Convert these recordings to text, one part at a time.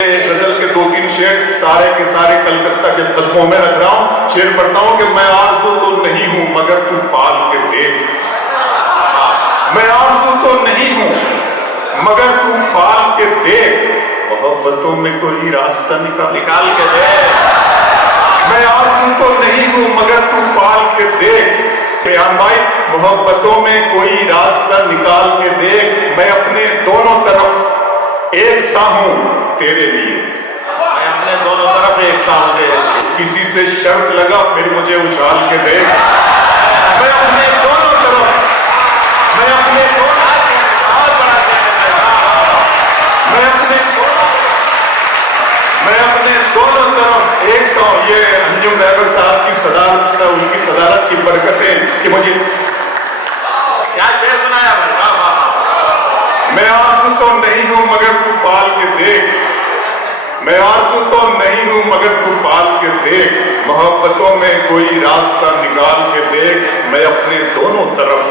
غزل کے دو تین شعر سارے کے سارے کلکتہ کے قدموں میں رکھ رہا ہوں. شعر پڑھتا ہوں کہ میں آرزو تو نہیں ہوں مگر تو پال کے دیکھ. میں آرزو تو نہیں ہوں مگر تو پال کے دیکھ. محبتوں میں کوئی راستہ نکال کے دے. میں آرزو تو نہیں ہوں مگر تو پال کے دیکھ. پیان بھائی محبتوں میں کوئی راستہ نکال کے دیکھ. میں اپنے دونوں طرف ایک سا ہوں تیرے لیے. میں اپنے دونوں طرف ایک سا ہوں تیرے لیے. کسی سے شرط لگا پھر مجھے اچھال کے دیکھ. میں اپنے دونوں طرف میں اپنے دونوں طرف ایک سا ہوں. یہ انجم ڈرائیور صاحب کی صدارت سے ان کی صدارت کی برکتیں کہ مجھے کیا شعر سنایا میں آرزو تو نہیں ہوں مگر تو پال کے دیکھ. میں آرزو تو نہیں ہوں مگر تو پال کے دیکھ. محبتوں میں کوئی راستہ نکال کے دیکھ. میں اپنے دونوں طرف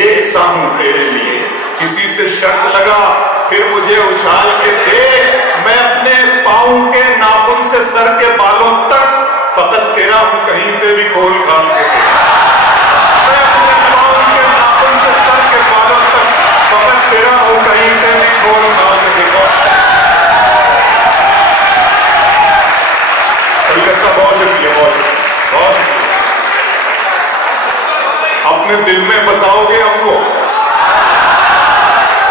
ایک سا ہوں تیرے لیے. کسی سے شرط لگا پھر مجھے اچھال کے دیکھ. میں اپنے پاؤں کے ناخن سے سر کے بالوں تک فقط تیرا ہوں کہیں سے بھی کھول کھال کے دیکھ. میں اپنے پاؤں کے ناخن سے سر کے بالوں تک فقط تیرا ہوں کہیں سے بھی کھول کھال کے دیکھو. بہت شکریہ بہت شکریہ. اپنے دل میں بساؤ گے ہم کو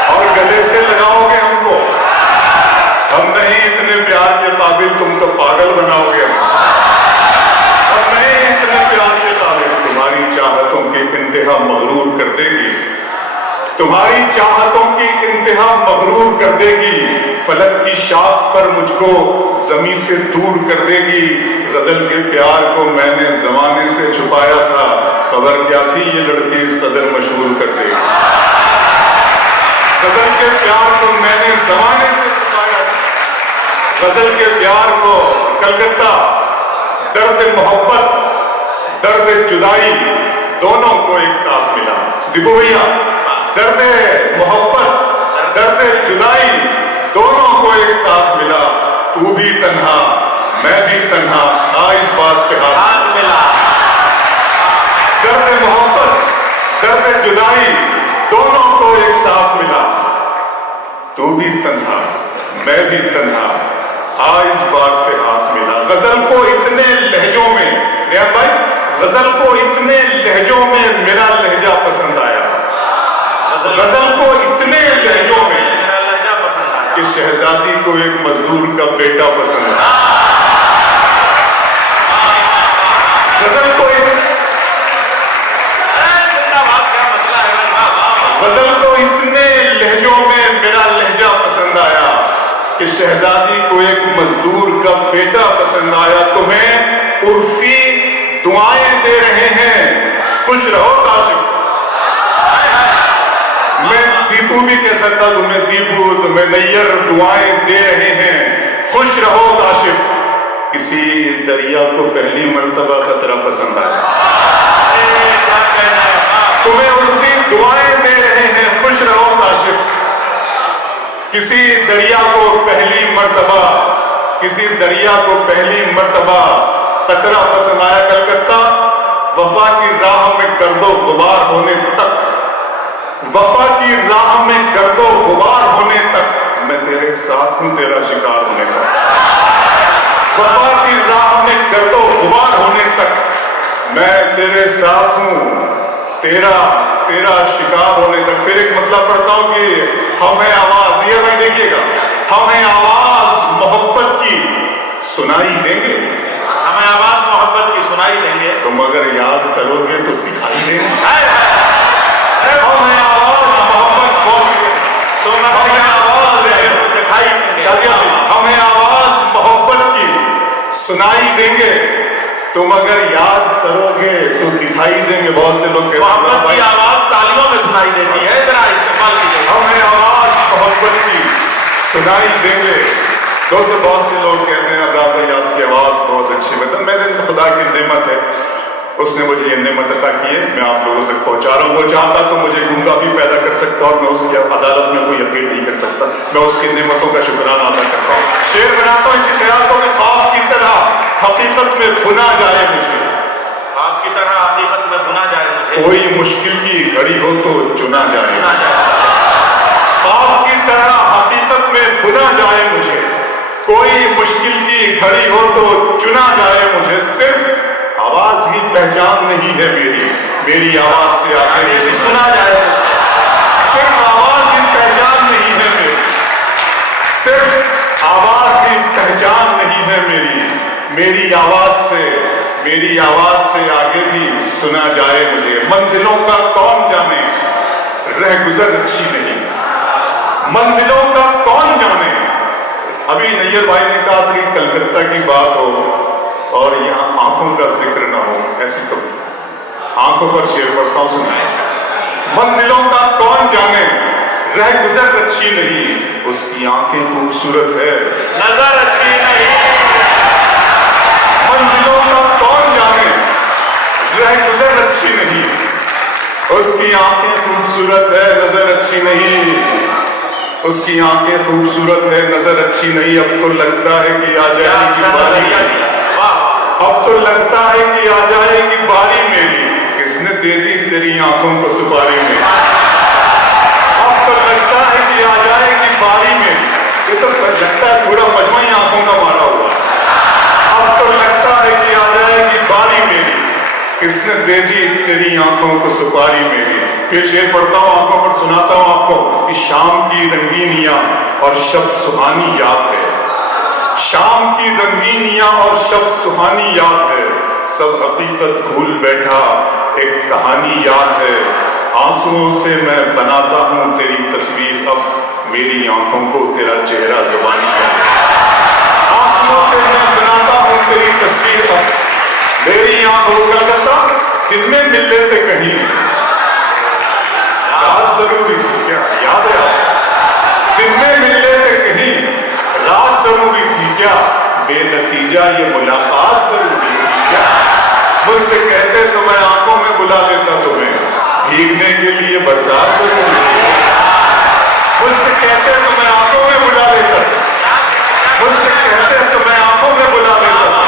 اور گلے سے لگاؤ گے ہم کو. ہم نہیں اتنے پیار کے قابل تم تو پاگل بناؤ گے. ہم نہیں اتنے پیار کے قابل. تمہاری چاہتوں کی انتہا مغرور کر دے گی. تمہاری چاہتوں کی انتہا مغرور کر دے گی. فلک کی شاخ پر مجھ کو زمین سے دور کر دے گی. غزل کے پیار کو میں نے زمانے سے چھپایا تھا. خبر کیا تھی یہ لڑکی اس قدر مشہور کر دے گی. غزل کے پیار کو میں نے زمانے سے چھپایا تھا. غزل کے پیار کو کلکتہ درد محبت درد جدائی دونوں کو ایک ساتھ ملا. دیکھو بھیا درد محبت درد جدائی دونوں کو ایک ساتھ ملا. تو بھی تنہا میں بھی تنہا اس بات پہ ہاتھ ملا. درد محبت درد جدائی دونوں کو ایک ساتھ ملا. تو بھی تنہا میں بھی تنہا اس بات پہ ہاتھ ملا. غزل کو اتنے لہجوں میں ریاض بھائی غزل کو اتنے لہجوں میں میرا لہجہ پسند آیا. غزل کو اتنے لہجوں میں کہ شہزادی کو ایک مزدور کا بیٹا پسند ہے. غزل کو اتنے لہجوں میں میرا لہجہ پسند آیا کہ شہزادی کو ایک مزدور کا بیٹا پسند آیا. تمہیں عرفی دعائیں دے رہے ہیں خوش رہو کاشف. میں دیپو بھی کہہ سکتا تمہیں دیپو تمہیں نیر دعائیں دے رہے ہیں خوش رہو کاشف. کسی دریا کو پہلی مرتبہ خطرہ پسند آیا. تمہیں عرفی دعائیں دے رہے ہیں خوش رہو کاشف. کسی دریا کو پہلی مرتبہ خطرہ پسند آیا. کلکتہ وفا کی راہ میں گرد و غبار ہونے تک وفا کی راہ میں گرد و غبار ہونے تک میں تیرے ساتھ ہوں تیرا شکار ہونے تک. وفا کی راہ میں گرد و غبار ہونے تک میں تیرے ساتھ ہوں تیرا شکار ہونے تک. پھر ایک مطلب پڑھتا ہوں کہ ہمیں آواز یہ بھائی دیکھیے گا ہمیں آواز محبت کی سنائی دیں گے. ہمیں آواز محبت کی سنائی دیں گے. تم اگر یاد کرو گے تو دکھائی دیں گے. ہمیں آواز محبت کی سنائی دیں گے. تم اگر یاد کرو گے تو دکھائی دیں گے. بہت سے لوگ محبت کی آواز تالیوں میں سنائی دیتی ہے. ذرا استعمال کیجیے. ہمیں آواز محبت کی سنائی دیں گے. دوستو بہت سے لوگ کہتے ہیں ابرار بھائی آپ کی آواز بہت اچھی. مطلب میں نے خدا کی نعمت ہے اس نے مجھے یہ نعمت عطا کی ہے. میں آپ لوگوں تک پہنچا رہا ہوں. وہ چاہتا تو مجھے گنگا بھی پیدا کر سکتا اور میں اس کی عدالت میں کوئی اپیل نہیں کر سکتا. میں اس کی نعمتوں کا شکرانہ ادا کرتا ہوں. شعر हकीकत में बुना जाए मुझे, आपकी तरह हकीकत में बुना जाए मुझे, कोई मुश्किल की घड़ी हो तो चुना जाए, चुना जाए, ख्वाब की तरह हकीकत में बुना जाए मुझे, कोई मुश्किल की घड़ी हो तो चुना जाए मुझे। सिर्फ आवाज ही पहचान नहीं है मेरी, मेरी आवाज से आगे आगे से भी सुना जाए, सिर्फ आवाज ही पहचान नहीं है मेरी, सिर्फ आवाज ही पहचान नहीं है मेरी, मेरी आवाज से आगे भी सुना जाए मुझे। मंजिलों का कौन जाने, रह गुजर अच्छी नहीं, मंजिलों का कौन जाने। अभी नैयर भाई ने कहा था कि कलकत्ता की बात हो और यहाँ आंखों का जिक्र ना हो, ऐसी तो आंखों पर शेर पढ़ता हूं, सुनाए। मंजिलों का कौन जाने, रह गुजर अच्छी नहीं, उसकी आंखें खूबसूरत है, नजर अच्छी नहीं, मंजिलों का कौन जाने, रह गुजर अच्छी नहीं, उसकी आंखें खूबसूरत है, नजर अच्छी नहीं, उसकी आंखें खूबसूरत है, नजर अच्छी नहीं। अब तो लगता है कि आ जाएगी बारी, अब तो लगता है कि आ जाएगी बारी मेरी, किसने दे दी तेरी आंखों को सुपारी में। अब तो लगता है कि आ जाएगी बारी मेरी, ये तो लगता है पूरा मजमा ही आंखों का मारा हुआ। अब तो लगता है कि आ जाएगी बारी मेरी, किसने दे दी तेरी आंखों को सुपारी मेरी। फिर शेर पढ़ता हूँ, आंखों पर सुनाता हूँ आपको कि शाम की रंगीनियां और शब सुहानी याद है, शाम की रंगीनियां और शब सुहानी याद है, सब हकीकत भूल बैठा एक कहानी याद है। आंसुओं से मैं बनाता हूँ तेरी तस्वीर, अब मेरी आंखों को तेरा चेहरा जुबानी है। आंसुओं से मैं बनाता हूँ तेरी तस्वीर, अब मेरी आंखों का करता दिन में मिल लेते कहीं, रात जरूरी थी क्या, याद है आप? दिन में मिल लेते कहीं, रात जरूरी थी क्या, बेनतीजा ये मुलाकात जरूरी थी क्या। मुझसे कहते तो मैं आंखों में बुला लेता तुम्हें, भीगने के लिए बरसात जरूरी थी। मुझसे कहते तो मैं आंखों में बुला लेता, मुझसे कहते तो मैं आंखों में बुला लेता,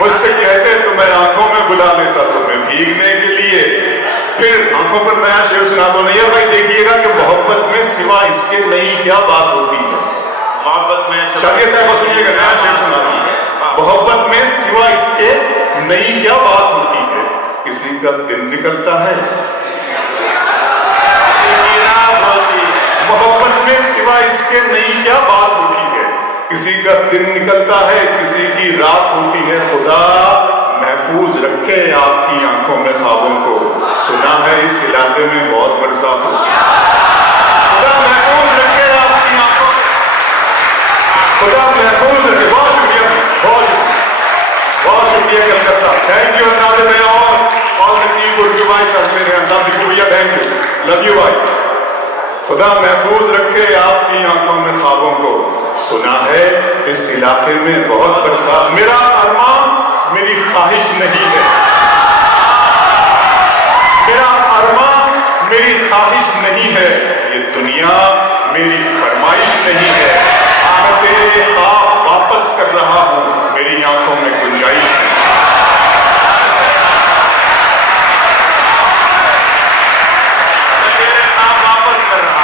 मुझसे कहते तो मैं आंखों में बुला लेता तुम्हें, भीगने के लिए। फिर आंखों पर नया शेर सुना दो। नैयर भाई देखिएगा कि मोहब्बत में सिवा इसके नई क्या बात होती है। मोहब्बत में शादिया साहब सुनिएगा, नया शेर सुना दो। मोहब्बत में सिवा इसके नई क्या बात होती है, किसी का दिन निकलता है, मोहब्बत में सिवा इसके नई क्या बात होती है, किसी का दिन निकलता है, किसी की रात होती है। खुदा महफूज रखे आपकी आंखों में ख्वाबों को, सुना है इस इलाके में बहुत बरसात होती है। खुदा महफूज रखे आपकी आंखों में, खुदा महफूज रखे। बहुत शुक्रिया, बहुत शुक्रिया कलकत्ता, थैंक यू अंदाज़े में। और नतीब गुरु भाई साहब मेरे अंदाज भैया, थैंक यू, लव यू भाई। खुदा महफूज रखे आपकी आंखों में ख्वाबों को, सुना है इस इलाके में बहुत बरसात। मेरा अरमान मेरी ख्वाहिश नहीं है, मेरा अरमान मेरी ख्वाहिश नहीं है, ये दुनिया मेरी फरमाइश नहीं है। मैं तेरे ख्वाब वापस कर रहा हूं, मेरी आंखों में गुंजाइश नहीं।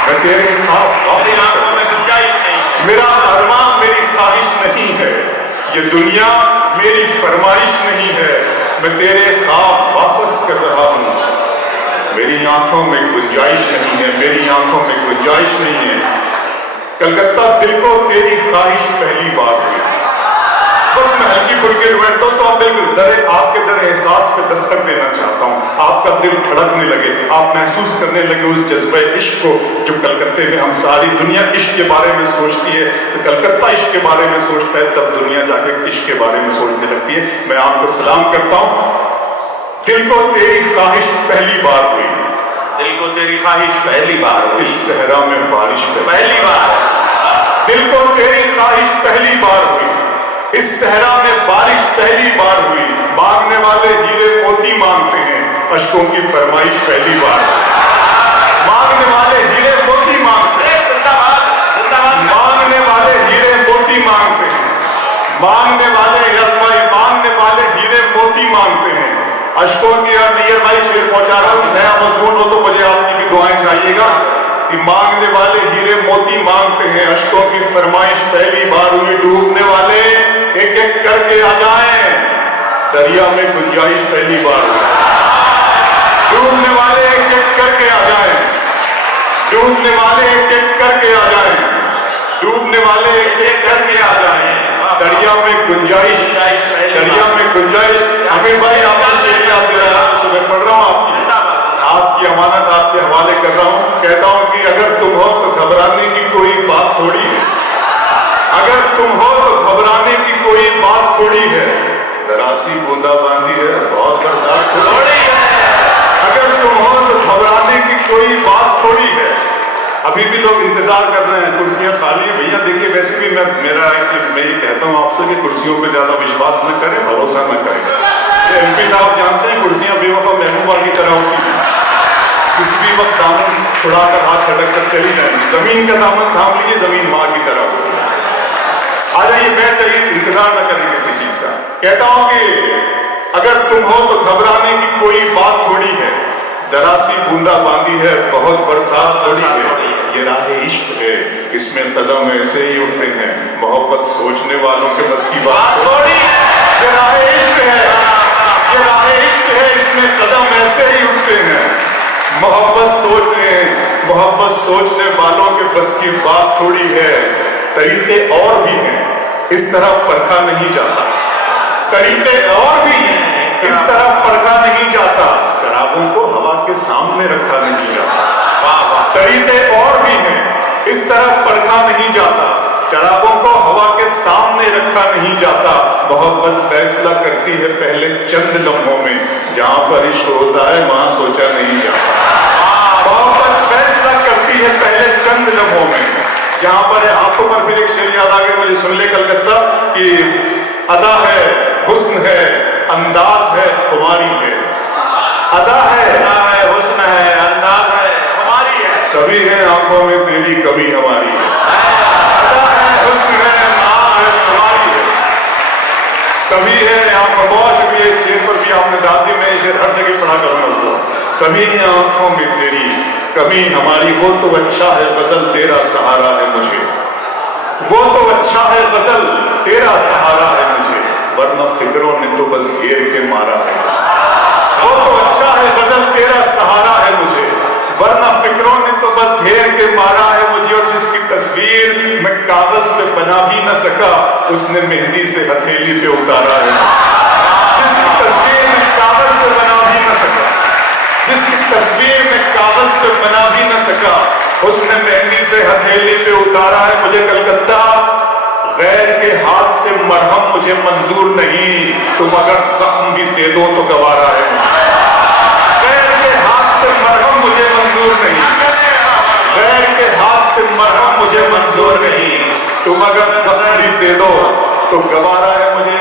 मैं तेरे ख्वाब वापस आंखों में गुंजाइश नहीं, मेरा अरमान मेरी ख्वाहिश नहीं है, ये दुनिया मेरी फरमाइश नहीं है। मैं तेरे ख्वाब वापस कर रहा हूं, मेरी आंखों में गुंजाइश नहीं है, मेरी आंखों में गुंजाइश नहीं है। कलकत्ता दिल को तेरी ख्वाहिश पहली बार हुई। बस मैं हल्की फुल्की रिवायत, दोस्तों आप बिल्कुल डरे, आपके डर एहसास पे दस्तक देना चाहता हूँ, आपका दिल धड़कने लगे, आप महसूस करने लगे उस जज्बे इश्क को जो कलकत्ते में हम सारी दुनिया इश्क के बारे में सोचती है, तो कलकत्ता इश्क के बारे में सोचता है, तब दुनिया जाके इश्क के बारे में सोचने लगती है। मैं आपको सलाम करता हूँ। दिल को तेरी ख्वाहिश पहली बार हुई, दिल को तेरी ख्वाहिश पहली बार हुई, इस सहरा में बारिश पहली बार, दिल को तेरी ख्वाहिश पहली बार हुई, इस सहरा में बारिश पहली बार हुई। मांगने वाले हीरे मोती मांगते हैं, अश्कों की फरमाइश पहली बार। मांगने वाले हीरे मोती मांगते हैं, मांगने वाले हीरे मोती मांगते हैं, मांगने वाले अशकों की और नैयर भाई शेर पहुंचा रहा हूं, नया मजमून हो तो मुझे आपकी भी दुआएं चाहिएगा कि मांगने वाले हीरे मोती मांगते हैं, अशकों की फरमाइश पहली बार हुई, डूबने वाले एक एक करके आ जाएं, दरिया में गुंजाइश पहली बार हुई, डूबने वाले एक एक करके आ जाएं, डूबने वाले एक एक करके आ जाएं, डूबने वाले एक एक करके आ जाएं, दरिया में गुंजाइश, दरिया में गुंजाइश। अमीर भाई आपको शेर याद दिला सुबह पढ़ रहा हूँ, आपकी अमानत आपके हवाले कर रहा हूँ, कहता हूँ कि अगर तुम हो तो घबराने की कोई बात थोड़ी है, अगर तुम हो तो घबराने की कोई बात थोड़ी है, जरा सी बूंदाबांदी है बहुत बरसात थोड़ी है, अगर तुम हो तो घबराने की कोई बात थोड़ी है। अभी भी लोग इंतजार कर रहे हैं, कुर्सियां खाली हैं भैया। देखिए वैसे भी मैं ये कहता हूँ आपसे कि कुर्सियों पे ज्यादा विश्वास न करें, भरोसा न करें। एमपी साहब जानते हैं कुर्सियां बेवफा महबूबा की तरह होती हैं, किसी भी वक्त दामन छुड़ाकर हाथ छटक कर चली जाएंगी, जमीन का दामन थाम लीजिए, जमीन माँ की तरह होती है। आ जाइए बैठ जाइए, इंतजार न करें किसी चीज का। कहता हूँ कि अगर तुम हो तो घबराने की कोई बात थोड़ी है, जरा सी बूंदाबांदी है बहुत बरसात थोड़ी है, ये राह इश्क है इसमें कदम ऐसे ही उठते हैं, मोहब्बत सोचने वालों के बस की बात थोड़ी है, ये राह इश्क है, ये राह इश्क है इसमें कदम ऐसे ही उठते हैं, मोहब्बत सोचने वालों के बस की बात थोड़ी है। तरीके और भी हैं इस तरह परखा नहीं जाता, तरीके और भी हैं इस तरह परखा नहीं जाता, चरागों को हवा के सामने रखा नहीं जाता, तरीके और भी हैं इस तरह परखा नहीं जाता, चरागों को हवा के सामने रखा नहीं जाता, मोहब्बत फैसला करती है पहले चंद लम्हों में, जहां पर इश्क होता है वहां सोचा नहीं जाता, मोहब्बत फैसला करती है पहले चंद लम्हों में, जहां पर आपको पर फिर एक शेर याद आ गया मुझे, सुन ले कलकत्ता कि अदा है हुस्न है अंदाज है खुमारी है, अदा है हुस्न है अंदाज है खुमारी है, सभी है आंखों में तेरी कभी हमारी है, अदा है हुस्न है खुमारी है, सभी है आंखों, बहुत शुक्रिया। इस शेर पर भी आपने दादी में शेर हर जगह पढ़ा करूंगा उसको, सभी है आंखों में तेरी कभी हमारी, वो तो अच्छा है गजल तेरा सहारा है मुझे, वो तो अच्छा है गजल तेरा सहारा है मुझे, वरना फिक्रों ने तो बस घेर के मारा है, वो तो अच्छा है गजल तेरा सहारा है मुझे, वरना फिक्रों ने तो बस घेर के मारा है मुझे, और जिसकी तस्वीर मैं कागज पे बना भी न सका उसने मेहंदी से हथेली पे उतारा है, जिसकी तस्वीर मैं कागज पे बना भी न सका, जिसकी तस्वीर में कागज पे बना भी न सका उसने मेहंदी से हथेली पे उतारा है मुझे। कलकत्ता गैर के हाथ से मरहम मुझे मंजूर नहीं, तुम अगर जख्म भी दे दो तो गवारा है, गैर के हाथ से मरहम मुझे मंजूर नहीं, गैर के हाथ से मरहम मुझे मंजूर नहीं, तुम अगर जख्म भी दे दो तो गवारा है मुझे।